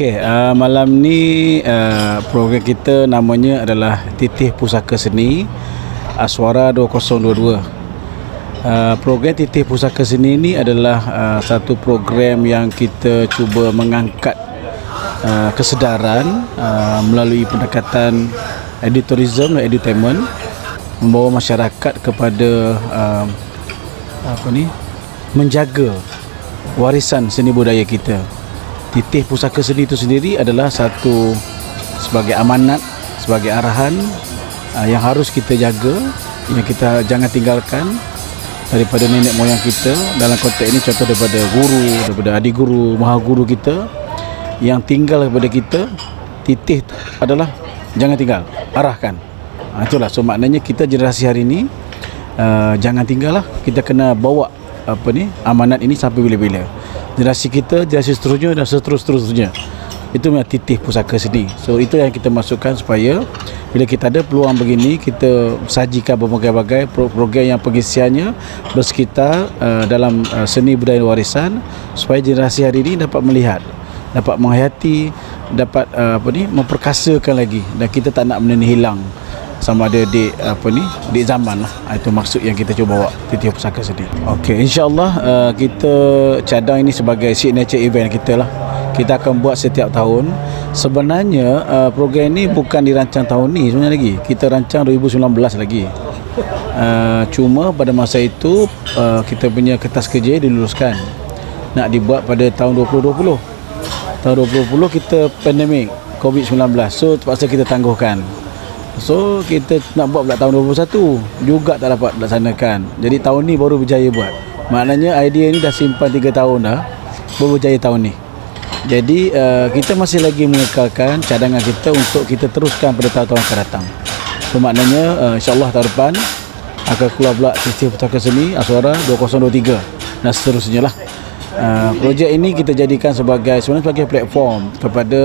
Okey, malam ni program kita namanya adalah Titih Pusaka Seni Aswara 2022. Program Titih Pusaka Seni ini adalah satu program yang kita cuba mengangkat kesedaran melalui pendekatan editourism dan edutainment, membawa masyarakat kepada menjaga warisan seni budaya kita. Titih Pusaka Seni itu sendiri adalah satu sebagai amanat, sebagai arahan yang harus kita jaga, yang kita jangan tinggalkan daripada nenek moyang kita. Dalam konteks ini contoh daripada guru, daripada adik guru, maha guru kita yang tinggal kepada kita. Titih adalah jangan tinggal, arahkan. Itulah, so maknanya kita generasi hari ini jangan tinggal lah, kita kena bawa amanat ini sampai bila-bila. Generasi kita, generasi seterusnya dan seterusnya. Itu memang Titih Pusaka Seni. So itu yang kita masukkan supaya bila kita ada peluang begini, kita sajikan berbagai-bagai program yang pengisiannya bersekitar dalam seni budaya warisan, supaya generasi hari ini dapat melihat, dapat menghayati, dapat memperkasakan lagi, dan kita tak nak benda ni hilang sama ada di zaman lah. Itu maksud yang kita cuba bawa Titih Pusaka Seni. Okey, insya-Allah kita cadang ini sebagai signature event kita lah. Kita akan buat setiap tahun. Sebenarnya program ini bukan dirancang tahun ni sebenarnya lagi. Kita rancang 2019 lagi. Cuma pada masa itu kita punya kertas kerja diluluskan. Nak dibuat pada tahun 2020. Tahun 2020 kita pandemik COVID-19. So terpaksa kita tangguhkan. So kita nak buat pula tahun 2021 juga tak dapat laksanakan. Jadi tahun ni baru berjaya buat. Maknanya idea ni dah simpan 3 tahun dah, baru berjaya tahun ni. Jadi kita masih lagi mengekalkan cadangan kita untuk kita teruskan pada tahun-tahun akan datang. So maknanya insya-Allah tahun depan akan keluar pula Titih Pusaka Seni Aswara 2023 dan seterusnya lah. Projek ini kita jadikan sebagai platform kepada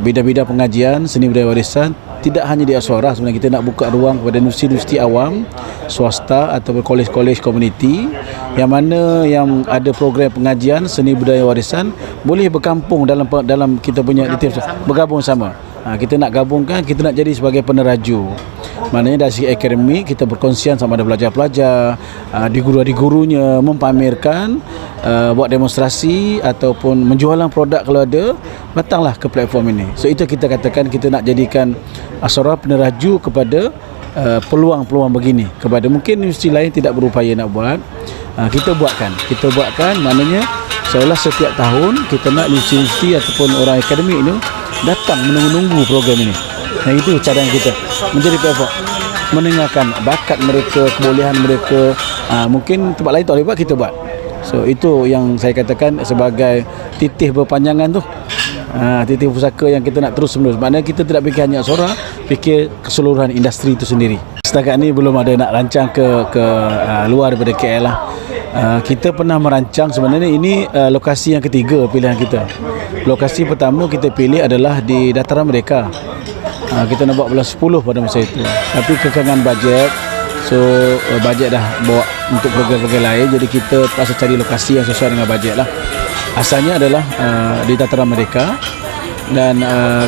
bidang-bidang pengajian seni budaya warisan. Tidak hanya di Aswara, sebenarnya kita nak buka ruang kepada universiti awam, swasta ataupun kolej-kolej komuniti yang mana yang ada program pengajian seni budaya warisan boleh berkampung dalam kita punya bergabung sama. Kita nak gabungkan, kita nak jadi sebagai peneraju. Maknanya dari segi akademik kita berkongsian sama ada pelajar-pelajar, di guru-gurunya mempamerkan, buat demonstrasi ataupun menjualan produk kalau ada, datanglah ke platform ini. So itu kita katakan kita nak jadikan Aswara peneraju kepada peluang-peluang begini, kepada mungkin universiti lain tidak berupaya nak buat, kita buatkan maknanya seolah setiap tahun kita nak universiti ataupun orang akademik ini datang menunggu program ini. Itu cadangan kita, menjadi platform, mendengarkan bakat mereka, kebolehan mereka. Mungkin tempat lain tak boleh buat, kita buat. So itu yang saya katakan sebagai titih berpanjangan tu. Titih pusaka yang kita nak terus menerus. Maknanya kita tidak fikir hanya Aswara, fikir keseluruhan industri itu sendiri. Setakat ni belum ada nak rancang ke luar daripada KL lah. Kita pernah merancang, sebenarnya ini lokasi yang ketiga pilihan kita. Lokasi pertama kita pilih adalah di Dataran Merdeka. Kita nak buat bulan 10 pada masa itu. Tapi kekangan bajet, so bajet dah bawa untuk program-program lain, jadi kita terpaksa cari lokasi yang sesuai dengan bajet lah. Asalnya adalah di Dataran Merdeka, dan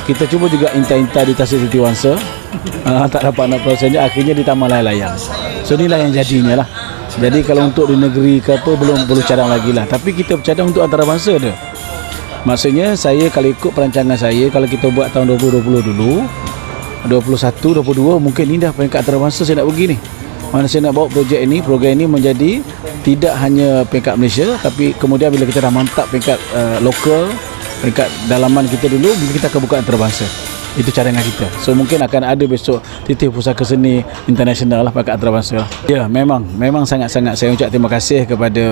kita cuba juga inta-inta di Tasik Siti Wangsa, tak dapat nak prosesnya, akhirnya di Taman Layang-Layang. So inilah yang jadinya lah. Jadi kalau untuk di negeri ke apa belum cadang lagi lah, tapi kita bercadang untuk antarabangsa dah. Maksudnya saya kalau ikut perancangan saya, kalau kita buat tahun 2020 dulu, 21, 22 mungkin ni dah peringkat antarabangsa saya nak pergi ni. Mana saya nak bawa program ini menjadi tidak hanya peringkat Malaysia, tapi kemudian bila kita dah mantap peringkat lokal, peringkat dalaman kita dulu, kita akan buka antarabangsa. Itu cadangan kita. So mungkin akan ada besok Titih Pusaka Seni International lah, peringkat antarabangsa lah. Ya, memang sangat-sangat saya ucap terima kasih kepada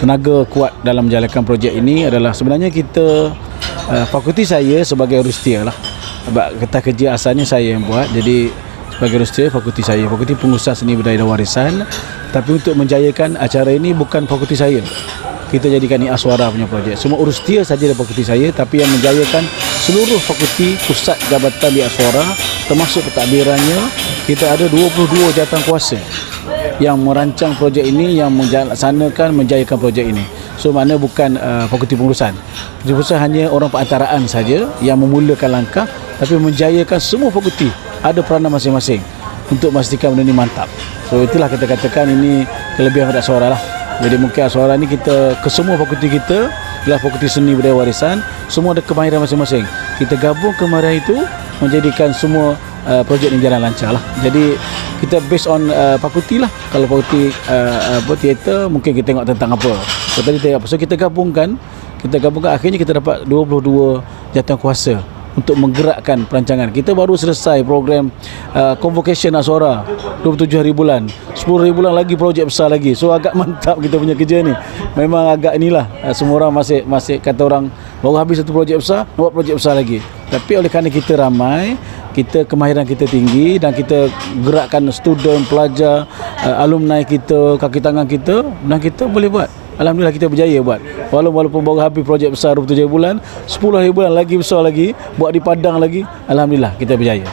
tenaga kuat dalam menjalankan projek ini. Adalah sebenarnya kita, fakulti saya sebagai Rustia lah, sebab kertas kerja asalnya saya yang buat. Jadi sebagai Rustia, fakulti saya, Fakulti Pengurusan Seni Budaya dan Warisan. Tapi untuk menjayakan acara ini bukan fakulti saya, kita jadikan ini Aswara punya projek. Semua Rustia saja dari fakulti saya, tapi yang menjayakan seluruh fakulti pusat jabatan di Aswara, termasuk pentadbirannya. Kita ada 22 jawatan kuasa yang merancang projek ini, yang melaksanakan, menjayakan projek ini. So mana bukan fakulti pengurusan. Fakulti pengurusan hanya orang perantaraan saja yang memulakan langkah, tapi menjayakan semua fakulti ada peranan masing-masing untuk memastikan benda ini mantap. So itulah kita katakan ini kelebihan pada Aswara lah. Jadi mungkin Aswara ni kita ke semua fakulti kita, ialah fakulti seni budaya warisan, semua ada kemahiran masing-masing. Kita gabung kemahiran itu menjadikan semua projek ini jalan lancar lah. Jadi kita based on fakulti lah. Kalau fakulti teater mungkin kita tengok tentang apa. So tadi tengok apa. So kita gabungkan akhirnya kita dapat 22 jatuh kuasa untuk menggerakkan perancangan. Kita baru selesai program convocation Aswara 27 hari bulan, 10 hari bulan lagi projek besar lagi. So agak mantap kita punya kerja ni. Memang agak inilah semua orang masih kata orang baru habis satu projek besar, nak buat projek besar lagi. Tapi oleh kerana kita ramai, kita kemahiran kita tinggi dan kita gerakkan student, pelajar, alumni kita, kaki tangan kita, dan kita boleh buat. Alhamdulillah kita berjaya buat. Walaupun baru habis projek besar 27 bulan, 10 hari bulan lagi besar lagi, buat di Padang lagi, alhamdulillah kita berjaya.